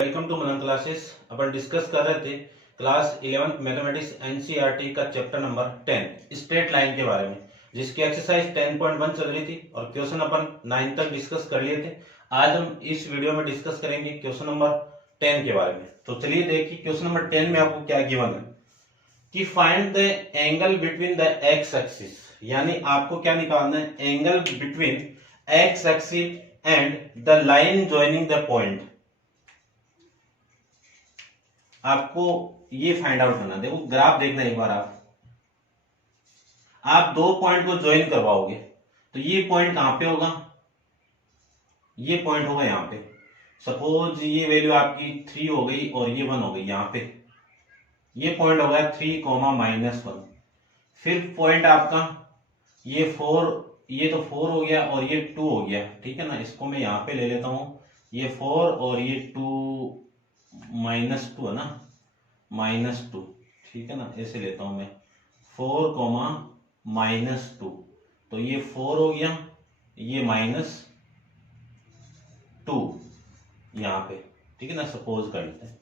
Welcome to Manan classes. अपन discuss कर रहे थे क्लास 11th मैथमेटिक्स एनसीईआरटी का चैप्टर नंबर 10 स्ट्रेट लाइन के बारे में, जिसकी एक्सरसाइज 10.1 चल रही थी और क्वेश्चन अपन 9 तक डिस्कस कर लिए थे। आज हम इस वीडियो में डिस्कस करेंगे क्वेश्चन नंबर 10 के बारे में। तो चलिए देखिए क्वेश्चन नंबर 10 में आपको क्या गिवन है कि find the angle between the x axis, यानी आपको क्या निकालना है, angle between x axis and the line joining the point. आपको ये फाइंड आउट करना। देखो ग्राफ देखना एक बार, आप दो पॉइंट को ज्वाइन करवाओगे तो ये पॉइंट कहां पे होगा, ये पॉइंट होगा यहां पे। सपोज ये वैल्यू आपकी 3 हो गई और ये 1 हो गई, यहां पे ये पॉइंट होगा 3, -1। फिर पॉइंट आपका ये 4, ये तो 4 हो गया और ये 2 हो गया, ठीक है ना। इसको मैं यहां पे ले लेता हूं, ये 4 और ये 2 -2 है ना, -2, ठीक है ना। ऐसे लेता हूं मैं 4, -2, तो ये 4 हो गया, ये -2 यहां पे, ठीक है ना। सपोज कर लेते हैं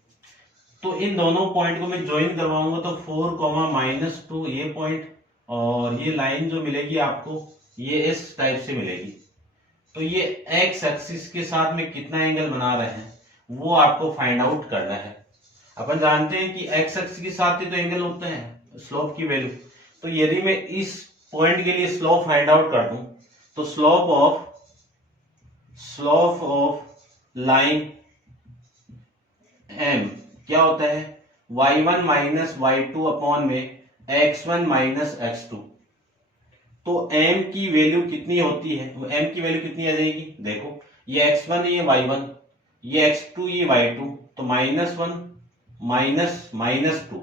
तो इन दोनों पॉइंट को मैं ज्वाइन करवाऊंगा तो 4, -2 ये पॉइंट और ये लाइन जो मिलेगी आपको ये इस टाइप से मिलेगी। तो ये एक्स एक्सिस के साथ में कितना एंगल बना रहे हैं वो आपको फाइंड आउट करना है। अपन जानते हैं कि एक्स एक्सिस के साथ ही तो एंगल होते हैं, स्लोप की वैल्यू। तो यदि मैं इस पॉइंट के लिए स्लोप फाइंड आउट कर दूं तो स्लोप ऑफ लाइन एम क्या होता है, y1 - y2 अपॉन में x1 - x2। तो m की वैल्यू कितनी होती है, m की वैल्यू कितनी आ जाएगी, देखो ये x1 ये y1 ये x2 ये y2, तो -1 -2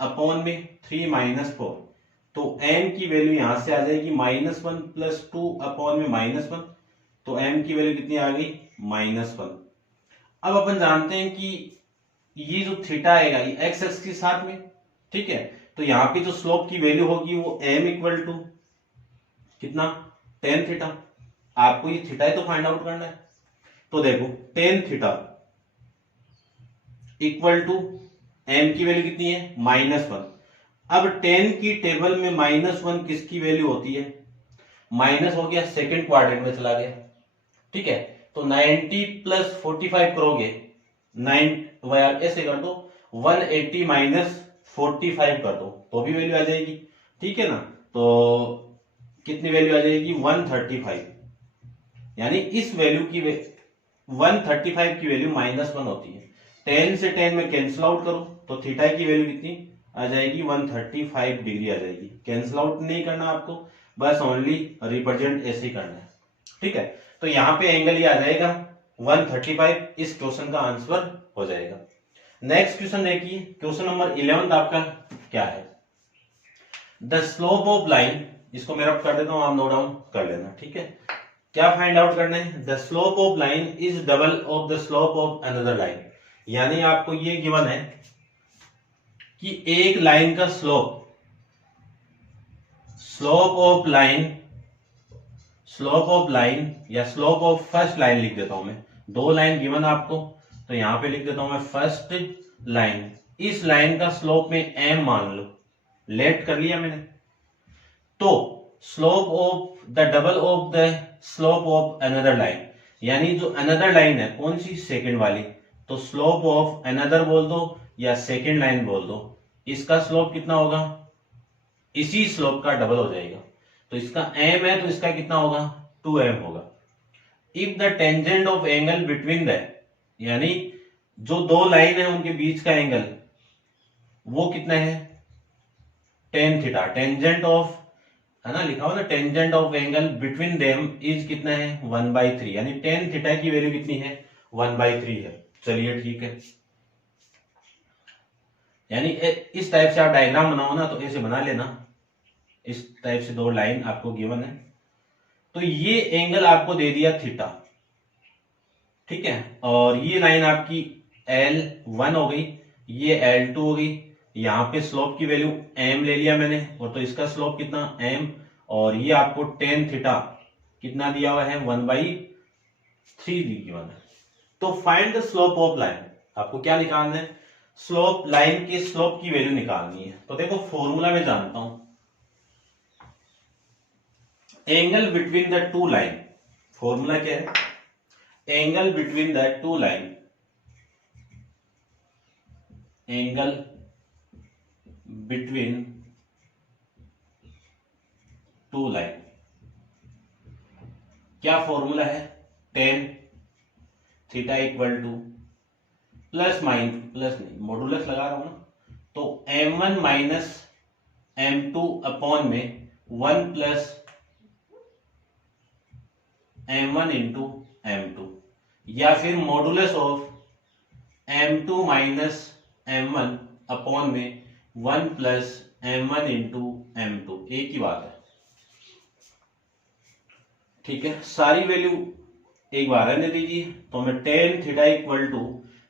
अपॉन में 3 -4। तो m की वैल्यू यहां से आ जाएगी -1 + 2 अपॉन में -1। तो m की वैल्यू कितनी आ गई, -1। अब अपन जानते हैं कि ये जो थीटा आएगा ये एक्स एक्सिस के साथ में, ठीक है। तो यहां पे जो स्लोप की वैल्यू होगी वो m = कितना, tan थीटा। आपको ये थीटा ही तो फाइंड आउट करना है। तो देखो tan थीटा = m की वैल्यू कितनी है, -1। अब tan की टेबल में -1 किसकी वैल्यू होती है, माइनस हो गया, सेकंड क्वाड्रेंट में चला गया, ठीक है। तो 90 + 45 करोगे, 9 ऐसे कर दो, 180 - 45 कर दो तो भी वैल्यू आ जाएगी, ठीक है ना। तो कितनी वैल्यू आ जाएगी, 135। यानी इस वैल्यू की 135 की वैल्यू -1 होती है। 10 से 10 में कैंसिल आउट करो तो थीटा की वैल्यू कितनी आ जाएगी, 135 डिग्री आ जाएगी। कैंसिल आउट नहीं करना आपको, बस ओनली रिप्रेजेंट ऐसे ही करना है, ठीक है। तो यहां पे एंगल ये आ जाएगा 135। इस क्वेश्चन का आंसर हो जाएगा। नेक्स्ट क्वेश्चन देखिए, क्वेश्चन नंबर 11 आपका क्या है, द स्लोप ऑफ लाइन, इसको मैं रब कर देता हूं, आप नोट डाउन कर लेना, ठीक है। क्या फाइंड आउट करना है, the slope of line is double of the slope of another line. यानी आपको ये गिवन है कि एक लाइन का स्लोप ऑफ लाइन या स्लोप ऑफ फर्स्ट लाइन लिख देता हूं मैं। दो लाइन गिवन आपको, तो यहां पे लिख देता हूं मैं फर्स्ट लाइन। इस लाइन का स्लोप में m मान लो, लेट कर लिया मैंने। तो slope of the double of the slope of another line, यानी जो अनदर लाइन है कौन सी, सेकंड वाली। तो स्लोप ऑफ अनदर बोल दो या सेकंड लाइन बोल दो, इसका स्लोप कितना होगा, इसी स्लोप का डबल हो जाएगा। तो इसका m है तो इसका कितना होगा, 2m होगा। If the tangent of angle between the, यानी जो दो लाइन है उनके बीच का एंगल वो कितना है, tan थीटा। टेंजेंट ऑफ, है ना, लिखा हुआ ना, tangent of angle between them is कितना है, 1/3। यानी tan थीटा की वैल्यू कितनी है, 1/3 है। चलिए ठीक है। यानी इस टाइप से आप डायग्राम बनाओ ना तो ऐसे बना लेना, इस टाइप से दो लाइन आपको गिवन है। तो ये एंगल आपको दे दिया थीटा, ठीक है। और ये लाइन आपकी L1 हो गई, ये L2 हो गई। यहां पे स्लोप की वैल्यू m ले लिया मैंने, और तो इसका स्लोप कितना m, और ये आपको tan थीटा कितना दिया हुआ है, 1/3 गिवन है। तो find the slope of line. आपको क्या निकालना है, स्लोप, लाइन की स्लोप की वैल्यू निकालनी है। तो देखो फॉर्मूला में जानता हूं, angle between the two line, formula क्या है, angle between the two line, angle between two line, क्या फॉर्मूला है, tan theta equal two plus नहीं मॉडुलस लगा रहा हूं ना, तो m1 माइनस m2 अपॉन में 1 प्लस m1 इंटू m2, या फिर modulus of m2 minus m1 upon में 1 प्लस m1 इंटू m2, एक ही बात है। ठीक है, सारी वैल्यू एक बार रहने दीजिए। तो मैं टेन थीटा इक्वल टू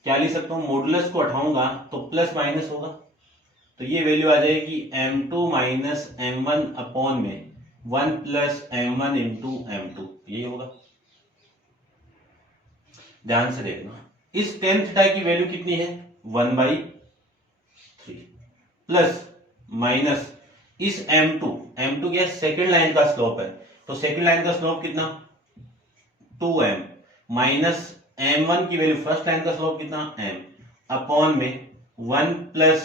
क्या लिख सकता हूं, मॉडुलस को हटाऊंगा तो प्लस माइनस होगा, तो ये वैल्यू आ जाएगी m2 माइनस m1 अपॉन में 1 प्लस m1 इंटू m2, ये होगा। ध्यान से देखना, इस टेन थीटा की वैल्यू कितनी है, 1/3 प्लस माइनस इस m2 क्या सेकेंड लाइन का स्लोप है, तो सेकेंड लाइन का स्लोप कितना 2m माइनस m1 की वैल्यू फर्स्ट लाइन का स्लोप कितना m अपॉन में 1 प्लस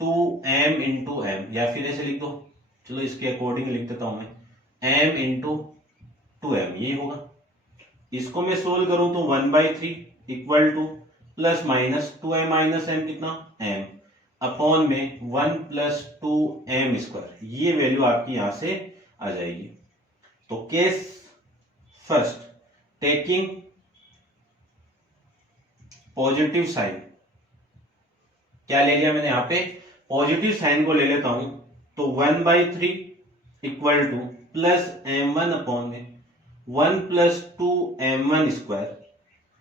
2m इंटू m, या फिर ऐसे लिख दो, चलो इसके अकॉर्डिंग लिख देता हूं मैं, m इंटू 2m, ये होगा। इसको मैं सोल्व करूं तो 1/3 equal two plus minus 2m minus m कितना m अपॉन में 1 प्लस 2m स्क्वायर, ये वैल्यू आपकी यहां से आ जाएगी। तो case first, taking positive sign, क्या ले लिया मैंने यहां पे, पॉजिटिव साइन को ले लेता हूं, तो 1/3 equal two plus m1 upon में 1 plus 2m1 square,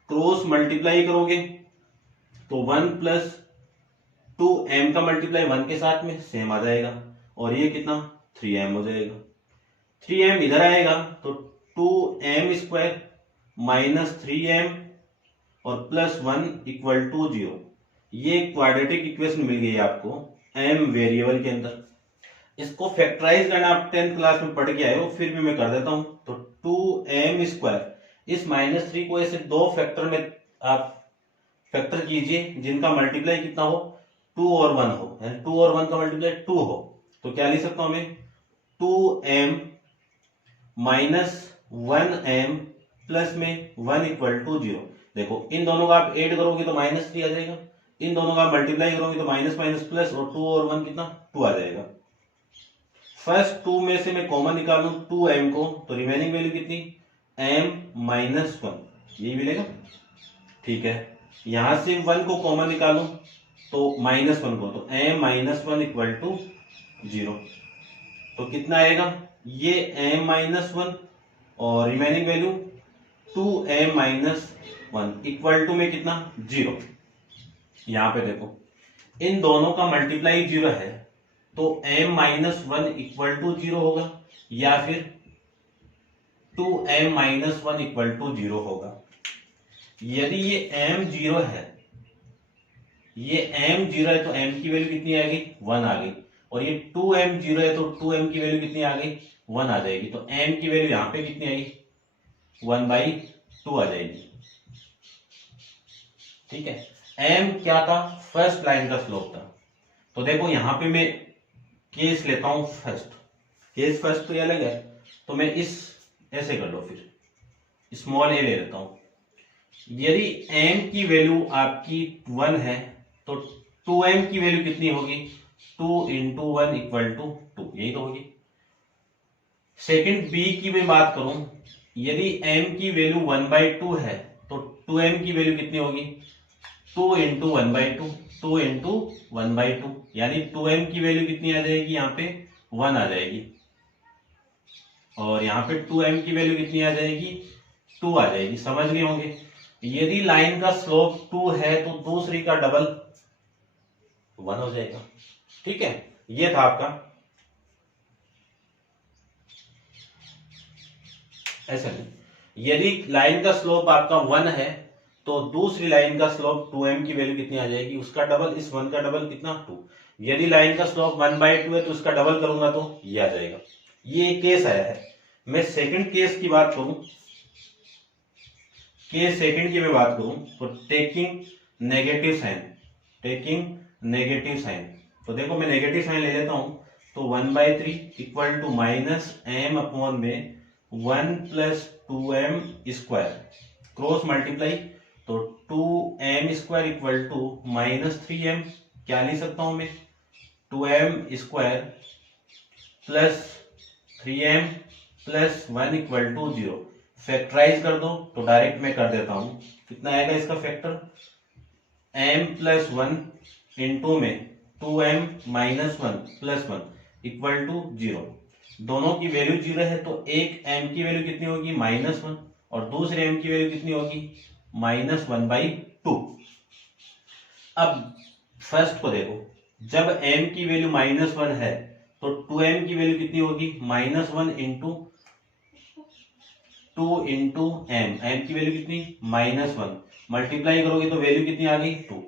cross multiply करोगे तो 1 प्लस 2m का मल्टीप्लाई 1 के साथ में सेम आ जाएगा, और ये कितना 3m हो जाएगा। 3m इधर आएगा तो 2m स्क्वायर माइनस 3m और प्लस 1 इक्वल टू 0, ये क्वाड्रेटिक इक्वेशन मिल गई आपको m वेरिएबल के अंदर। इसको फैक्टराइज करना आप 10th क्लास में पढ़ के आए हो, फिर भी मैं कर देता हूं। तो 2m स्क्वायर, इस -3 को ऐसे दो फैक्टर में आप फैक्टर कीजिए जिनका मल्टीप्लाई कितना हो 2 और 1 हो, यानी 2 और 1 का मल्टीप्लाई 2 हो, तो क्या लिख सकता हूं मैं 2m माइनस 1m प्लस में 1 इक्वल टू 0। देखो इन दोनों का आप ऐड करोगे तो -3 आ जाएगा, इन दोनों का मल्टीप्लाई करोगे तो माइनस माइनस प्लस, और 2 और 1 कितना 2 आ जाएगा। फर्स्ट 2 में से मैं कॉमन निकालूं 2m को, तो रिमेनिंग वैल्यू कितनी m माइनस 1, यही मिलेगा। ठीक है, यहां से 1 को कॉमन निकालूं तो -1 को, तो m माइनस 1 इक्वल टू 0, तो कितना आएगा ये m माइनस 1 और remaining value 2m minus 1 equal to में कितना 0। यहां पे देखो इन दोनों का मल्टीप्लाई 0 है, तो m माइनस 1 इक्वल टू 0 होगा, या फिर 2m माइनस 1 इक्वल टू 0 होगा। यदि ये m 0 है, ये m 0 है, तो m की वैल्यू कितनी आ गई 1 आ गई, और ये 2m 0 है तो 2m की वैल्यू कितनी आ गई 1 आ जाएगी, तो m की वैल्यू यहां पे कितनी आई 1/2 आ जाएगी। ठीक है, m क्या था, फर्स्ट लाइन का स्लोप था। तो देखो यहां पे मैं केस लेता हूं फर्स्ट, केस फर्स्ट तो ये अलग है, तो मैं इस ऐसे कर लो, फिर स्मॉल ए ले लेता हूं। यदि m की वैल्यू आपकी 1 है तो 2m की वैल्यू कितनी होगी 2 इंटू 1 इक्वल टू 2, यही तो होगी। सेकंड बी की मैं बात करूं, यदि m की वैल्यू 1/2 है तो 2m की वैल्यू कितनी होगी 2 इंटू 1/2, 2 इंटू 1/2, यानी 2m की वैल्यू कितनी आ जाएगी यहाँ पे 1 आ जाएगी, और यहाँ पे 2m की वैल्यू कितनी आ जाएगी 2 आ जाएगी। समझ गए होंगे। यदि लाइन का स्लोप 2 है तो दूसरी का डबल 1 हो जाएगा। ठीक है, ये था आपका, ऐसा नहीं, यदि लाइन का स्लोप आपका 1 है तो दूसरी लाइन का स्लोप 2m की वैल्यू कितनी आ जाएगी, उसका डबल, इस 1 का डबल कितना 2। यदि लाइन का स्लोप 1/2 है तो उसका डबल करूंगा तो ये आ जाएगा। ये केस आया है। मैं सेकंड केस की बात करूं, केस सेकंड की मैं बात करूं तो टेकिंग नेगेटिव साइन, तो देखो मैं नेगेटिव साइन ले लेता हूं, तो 1/3 equal to minus M upon में 1 plus 2m square, cross multiply, तो 2m square equal to minus 3m, क्या लिख सकता हूं मैं, 2m square plus 3m plus 1 equal to 0। Factorise कर दो तो डायरेक्ट मैं कर देता हूं, कितना आएगा इसका फैक्टर, m प्लस 1 इंटू में 2m minus 1 plus 1 equal to 0। दोनों की वैल्यू 0 है तो एक m की वैल्यू कितनी होगी, -1, और दूसरे m की वैल्यू कितनी होगी, -1/2। अब फर्स्ट को देखो, जब m की वैल्यू -1 है तो 2m की वैल्यू कितनी होगी, -1 इंटू 2 इंटू m की वैल्यू कितनी, -1, मल्टीप्लाई करोगे तो वैल्यू कितनी आ गई, 2।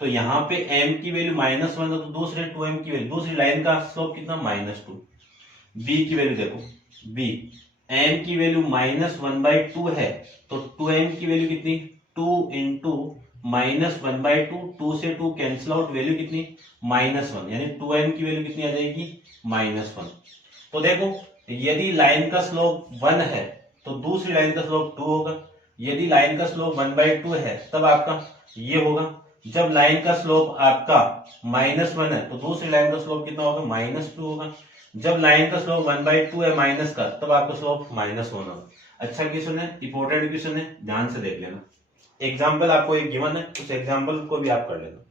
तो यहाँ पे m की वैल्यू -1 है तो दूसरे 2m की वैल्यू, दूसरी लाइन का स्लोप कितना, -2। b की वैल्यू देखो, b m की वैल्यू -1/2 है तो 2m की वैल्यू कितनी, 2 इंटू -1/2, 2 से 2 कैंसिल आउट, वैल्यू कितनी, -1, यानी 2m की वैल्यू कितनी आ जाएगी, -1। तो देखो यदि लाइन का स्लोप 1 है तो दूसरी लाइन का स्लोप 2 होगा। यदि लाइन का स्लोप 1/2 है तब आपका ये होगा। जब लाइन का स्लोप आपका -1 है तो दूसरी लाइन का स्लोप कितना होगा, -2 होगा। जब लाइन का स्लोप 1/2 है माइनस का, तब आपका स्लोप -1 होगा। अच्छा क्वेश्चन है, इंपॉर्टेंट क्वेश्चन है, ध्यान से देख लेना। एग्जाम्पल आपको एक गिवन है, उस एग्जाम्पल को भी आप कर लेना।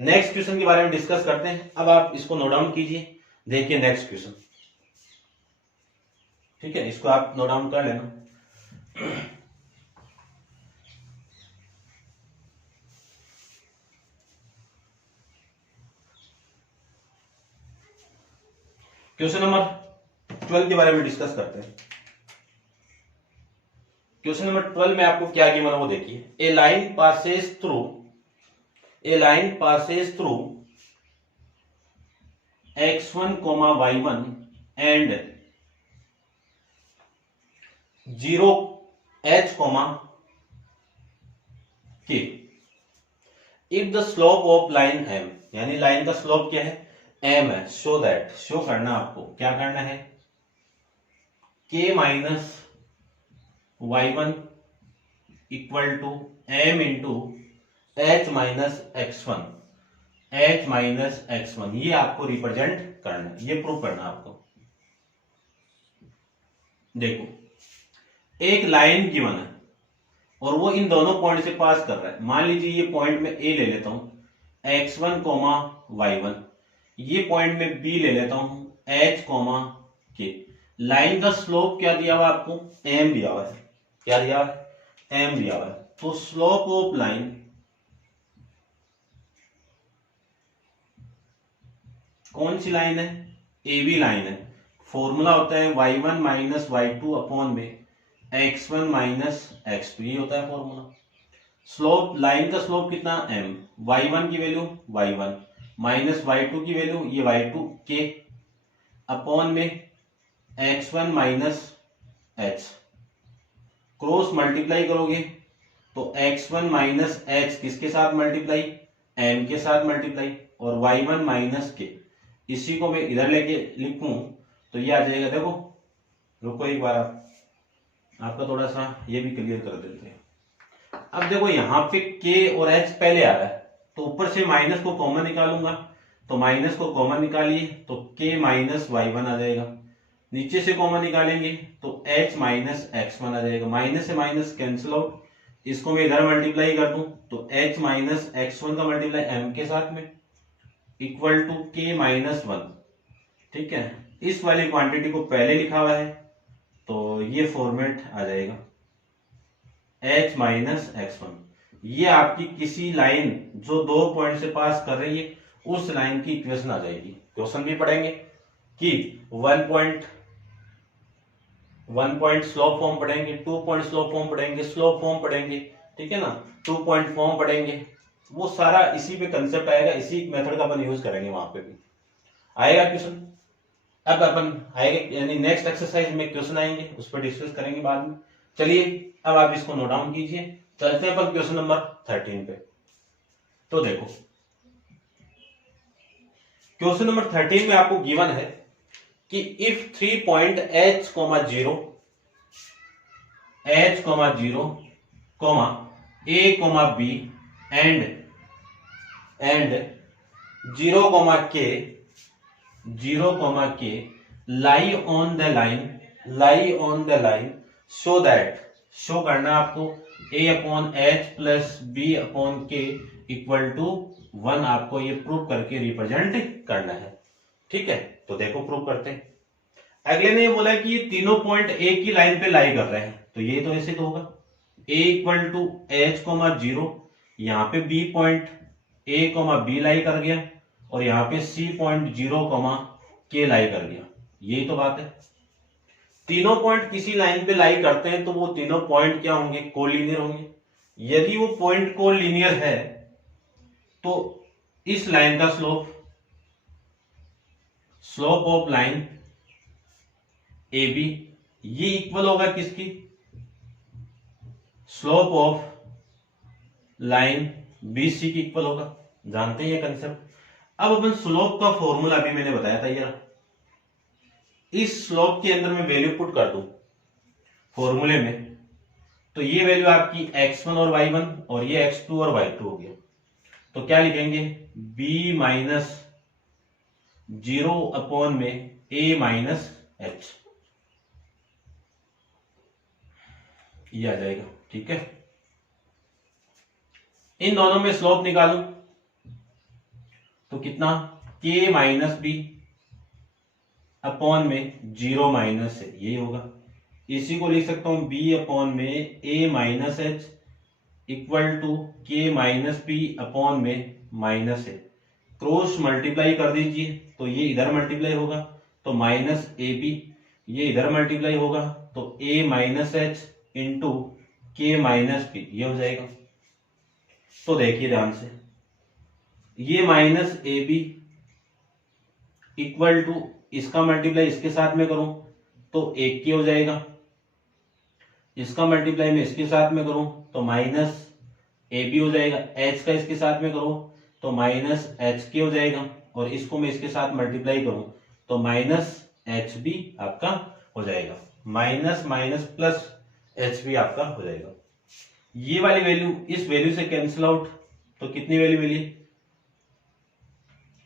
नेक्स्ट क्वेश्चन के बारे में डिस्कस करते हैं। अब आप इसको नोट डाउन कीजिए, देखिए नेक्स्ट क्वेश्चन, ठीक है, इसको आप नोट डाउन कर लेना। क्वेश्चन नंबर 12 के बारे में डिस्कस करते हैं। क्वेश्चन नंबर 12 में आपको क्या गिवन है वो देखिए। A line passes through x1, y1 and 0h, k if the slope of line m, यानी लाइन का स्लोप क्या है, m है, शो करना, आपको क्या करना है, k minus y1 equal to m into h minus x1, ये आपको रिप्रेजेंट करना है, ये प्रूव करना है आपको। देखो एक लाइन गिवन है और वो इन दोनों पॉइंट से पास कर रहा है। मान लीजिए ये पॉइंट में ए ले लेता हूं, x1, y1, ये पॉइंट में बी ले लेता हूं, h, k। लाइन का स्लोप क्या दिया हुआ आपको, m दिया हुआ है, क्या दिया हुआ है, m दिया हुआ है। तो स्लोप ऑफ लाइन, कौन सी लाइन है, ए बी लाइन है। फॉर्मूला होता है y1 माइनस y2 अपॉन में x1 माइनस x2, ये होता है फॉर्मूला। स्लोप, लाइन का स्लोप कितना, m, y1 की वैल्यू y1 माइनस y2 की वैल्यू ये y2, k अपॉन में x1 minus h। Cross multiply करोगे तो x1 माइनस h किसके साथ मल्टीप्लाई, m के साथ मल्टीप्लाई, और y1 माइनस k, इसी को मैं इधर लेके लिखूं तो ये आ जाएगा। देखो रुको एक बार, आपका थोड़ा सा ये भी क्लियर कर देते हैं। अब देखो यहाँ पे k और h पहले आ रहा है तो ऊपर से माइनस को कॉमन निकालूंगा, तो माइनस को कॉमन निकालिए तो k माइनस y1 आ जाएगा। नीचे से कॉमन निकालेंगे तो h माइनस x1 आ जाएगा। माइनस से माइनस कैंसिल आउट, इसको मैं इधर मल्टीप्लाई कर दूं तो h माइनस x1 का मल्टीप्लाई m के साथ में इक्वल टू k माइनस 1। ठीक है, इस वाली क्वांटिटी को पहले लिखा हुआ है तो ये फॉर्मेट आ जाएगा h माइनस x1। ये आपकी किसी लाइन जो दो पॉइंट से पास कर रही है उस लाइन की इक्वेशन आ जाएगी। क्वेश्चन भी पढ़ेंगे कि 1 पॉइंट स्लोप फॉर्म पढ़ेंगे, 2 पॉइंट स्लोप फॉर्म पढ़ेंगे, स्लोप फॉर्म पढ़ेंगे, ठीक है ना, 2 पॉइंट फॉर्म पढ़ेंगे, वो सारा इसी पे कंसेप्ट आएगा, इसी मेथड का अपन यूज करेंगे, वहां पे भी आएगा क्वेश्चन। अब अपन आएंगे यानी नेक्स्ट एक्सरसाइज में क्वेश्चन आएंगे, उस पर डिस्कस करेंगे बाद में। चलिए अब आप इसको नोट डाउन कीजिए, चलते हैं अपन क्वेश्चन नंबर 13 पे। तो देखो क्वेश्चन नंबर 13 में आपको गिवन है कि if 3 point h, 0 h, 0 a, b and 0, k lie on the line so that, show करना आपको a upon h plus b upon k equal to 1, आपको ये प्रूव करके रिप्रेजेंट करना है। ठीक है, तो देखो प्रूव करते हैं। अगले ने ये बोला कि ये तीनों पॉइंट a की लाइन पे लाई कर रहे हैं, तो ये तो ऐसे तो होगा a इक्वल टू h, 0, यहाँ पे b पॉइंट a, b लाई कर गया, और यहाँ पे c पॉइंट 0, k लाई कर गया। यही तो बात है, तीनों पॉइंट किसी लाइन पे लाई करते हैं तो वो तीनों पॉइंट क्या होंगे, कोलिनियर होंगे। यदि वो पॉइंट कोलिनियर है तो इस लाइन का slope of line A B, ये इक्वल होगा किसकी, slope of line B C की इक्वल होगा। जानते हैं ये कंसेप्ट। अब अपन स्लोप का फॉर्मूला अभी मैंने बताया था, ये इस स्लोप के अंदर मैं वैल्यू पुट कर दूं फॉर्मूले में, तो ये वैल्यू आपकी x1 और y1 और ये x2 और y2 हो गया। तो क्या लिखेंगे, b माइनस 0 अपॉन में a माइनस h, ये आ जाएगा। ठीक है, इन दोनों में स्लोप निकालूं तो कितना, k माइनस बी अपॉन में 0 माइनस है, यही होगा। इसी को लिख सकता हूं b अपॉन में a minus H equal to k minus B upon में माइनस है। क्रॉस मल्टीप्लाई कर दीजिए तो ये इधर मल्टीप्लाई होगा तो माइनस ए बी, ये इधर मल्टीप्लाई होगा तो a minus H into K minus B, ये हो जाएगा। तो देखिए ध्यान से, ये minus A B equal to इसका मल्टीप्लाई इसके साथ में करूं तो 1 के हो जाएगा, इसका मल्टीप्लाई में इसके साथ में करूं तो माइनस ए बी हो जाएगा, एच का इसके साथ में करूं तो माइनस एच के हो जाएगा, और इसको मैं इसके साथ मल्टीप्लाई करूं तो माइनस एच बी आपका हो जाएगा, minus minus plus H B आपका हो जाएगा। ये वाली वैल्यू इस वैल्यू से कैंसिल आउट, तो कितनी वैल्यू मिली,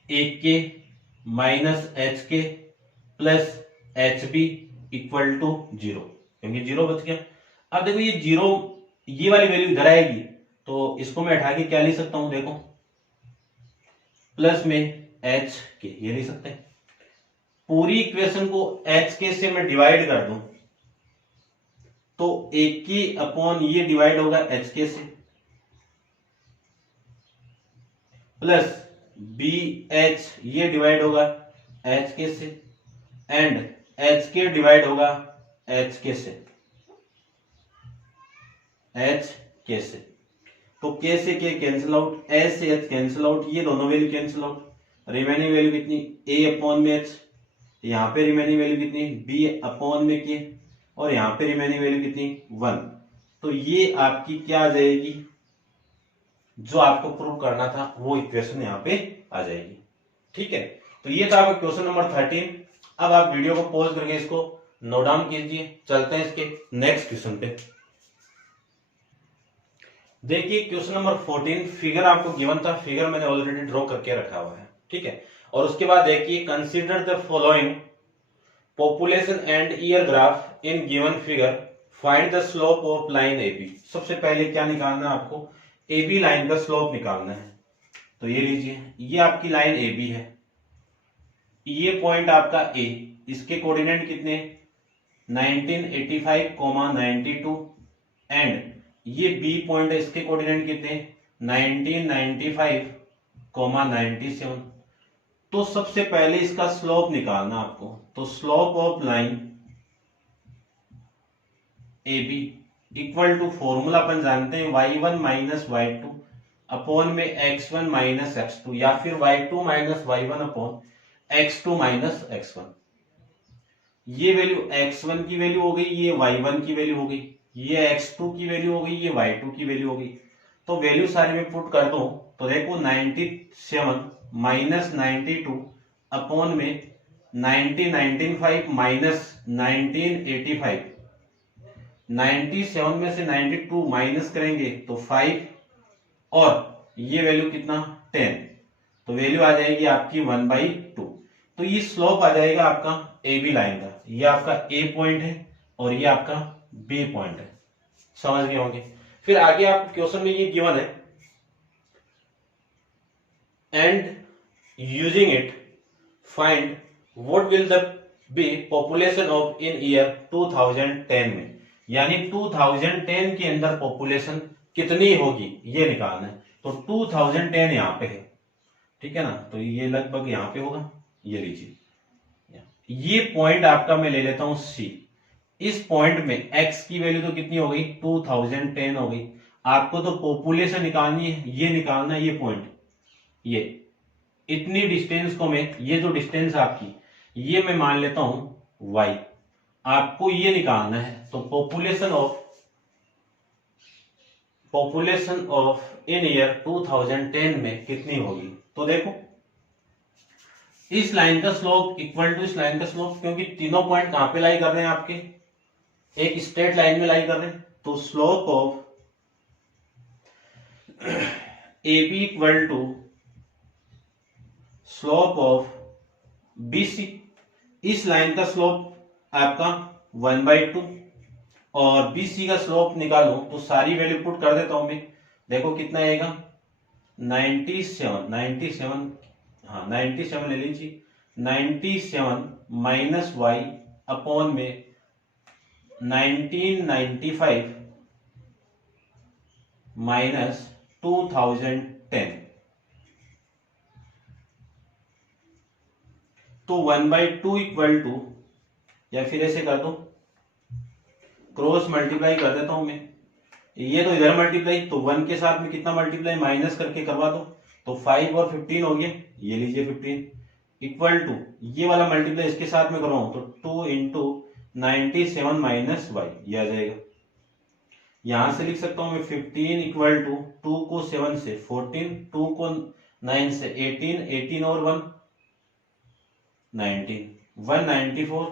1 के माइनस एच के plus H B equal to 0, क्योंकि 0 बच गया। अब देखो ये 0, ये वाली वैल्यू इधर आएगी तो इसको मैं हटा के क्या लिख सकता हूं, देखो प्लस में एच के, ये लिख सकते हैं। पूरी इक्वेशन को एच के से मैं डिवाइड कर दूं तो 1 की अपॉन ये डिवाइड होगा एच के से, प्लस बी एच ये डिवाइड होगा एच के से, एंड एच के डिवाइड होगा एच के से, एच के से। तो के से के कैंसिल आउट, एच से एच कैंसिल आउट, ये दोनों value cancel out. Remaining value कितनी, ए अपॉन में एच, यहाँ पे रिमेनिंग वैल्यू कितनी, बी अपॉन में के, और यहाँ पे रिमेनिंग वैल्यू कितनी 1। तो ये आपकी क्या आ जाएगी, जो आपको प्रूव करना था वो इक्वेशन यहाँ पे आ जाएगी। ठीक है, तो ये था आपका क्वेश्चन नंबर 13। अब आप वीडियो को पॉज करके इसको नोट डाउन कीजिए, चलते हैं इसके नेक्स्ट क्वेश्चन पे। देखिए क्वेश्चन नंबर 14, फिगर आपको गिवन था, फिगर मैंने ऑलरेडी ड्रॉ करके रखा हुआ है। ठीक है, और उसके बाद देखिए consider the following population and year graph in given figure, find the slope of line A B. सबसे पहले क्या निकालना है आपको, ए बी लाइन का स्लोप निकालना है। तो ये लीजिए, ये आपकी लाइन ए बी है, ये पॉइंट आपका ए, इसके कोऑर्डिनेट कितने 1985, 92, एंड ये बी पॉइंट है, इसके कोऑर्डिनेट कितने 1995, 97। तो सबसे पहले इसका स्लोप निकालना आपको, तो slope of line A B equal to formula अपन जानते हैं y1 माइनस y2 अपॉन में x1 माइनस x2 या फिर y2 minus y1 upon x2 minus x1। ये वैल्यू x1 की वैल्यू हो गई, ये y1 की वैल्यू हो गई, ये x2 की वैल्यू हो गई, ये y2 की वैल्यू हो गई। तो वैल्यू सारी में पुट कर दो तो देखो 97 माइनस 92 अपॉन में 1995 माइनस 1985। 97 में से 92 माइनस करेंगे तो 5 और ये वैल्यू कितना 10, तो वैल्यू आ जाएगी आपकी 1/2। तो ये स्लोप आ जाएगा आपका ए बी लाइन का। ये आपका ए पॉइंट है और ये आपका बी पॉइंट है, समझ गए होंगे। फिर आगे आप क्वेश्चन में ये गिवन है and using it find what will the be population of in year 2010 में, यानी 2010 के अंदर पॉपुलेशन कितनी होगी ये निकालना है। तो 2010 यहाँ पे है, ठीक है ना, तो ये लगभग यहाँ पे होगा, ये लीजिए ये पॉइंट आपका मैं ले लेता हूं सी। इस पॉइंट में x की वैल्यू तो कितनी हो गई 2010 हो गई। आपको तो पॉपुलेशन निकालनी है, ये निकालना है, ये पॉइंट, ये इतनी डिस्टेंस को मैं, ये जो डिस्टेंस आपकी ये मैं मान लेता हूं y, आपको ये निकालना है। तो पॉपुलेशन ऑफ इन ईयर 2010 में कितनी होगी। तो देखो इस लाइन का स्लोप इक्वल टू इस लाइन का स्लोप, क्योंकि तीनों पॉइंट कहां पे लाई कर रहे हैं आपके, एक स्ट्रेट लाइन में लाई कर रहे हैं। तो slope of AB equal to slope of BC। इस लाइन का स्लोप आपका 1/2 और BC का स्लोप निकालो तो सारी वैल्यू पुट कर देता हूं मैं। देखो कितना आएगा 97 हाँ 97 ले लीजिए, 97 माइनस y अपॉन में 1995 माइनस 2010। तो 1/2 इक्वल टू, या फिर ऐसे कर दो क्रॉस मल्टीप्लाई कर देता हूं मैं, ये तो इधर मल्टीप्लाई, तो 1 के साथ में कितना मल्टीप्लाई माइनस करके करवा दो, तो 5 और 15 हो गया, ये लीजिए 15 इक्वल टू ये वाला मल्टीप्लाई इसके साथ में करवाऊं तो 2 इंटू 97 माइनस y, ये आ जाएगा। यहां से लिख सकता हूं मैं 15 इक्वल टू 2 को 7 से 14, 2 को 9 से 18, 18 और 1 19, 194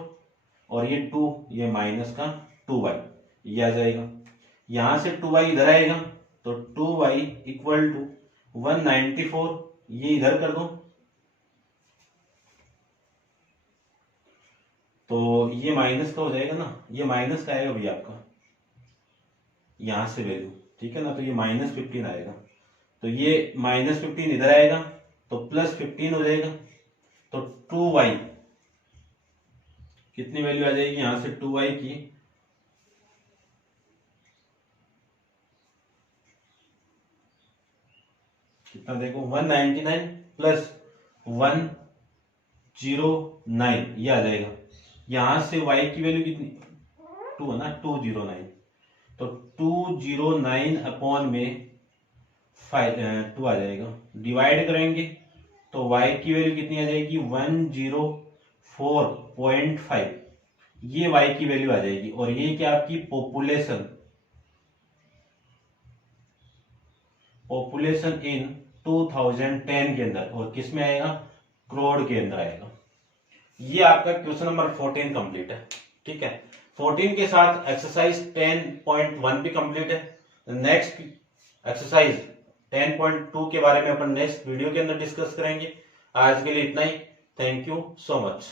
और ये 2, ये माइनस का 2y, ये आ जाएगा। यहां से 2y इधर आएगा तो 2y इक्वल टू 194, ये इधर कर दो तो ये माइनस का हो जाएगा ना, ये माइनस का आएगा भैया आपका यहां से वैल्यू, ठीक है ना, तो ये -15 आएगा। तो ये -15 इधर आएगा तो +15 हो जाएगा। तो 2y कितनी वैल्यू आ जाएगी यहां से 2y की, कितना देखो 199 प्लस 109, ये आ जाएगा। यहां से y की वैल्यू कितनी 2 है ना, 209, तो 209 अपॉन में 2 आ जाएगा। डिवाइड करेंगे तो y की वैल्यू कितनी आ जाएगी 104.5, ये y की वैल्यू आ जाएगी। और ये क्या आपकी पॉपुलेशन इन 2010 के अंदर, और किस में आएगा करोड़ के अंदर आएगा। ये आपका क्वेश्चन नंबर 14 कंप्लीट है, ठीक है। 14 के साथ एक्सरसाइज 10.1 भी कंप्लीट है। नेक्स्ट एक्सरसाइज 10.2 के बारे में अपन नेक्स्ट वीडियो के अंदर डिस्कस करेंगे। आज के लिए इतना ही, थैंक यू सो मच।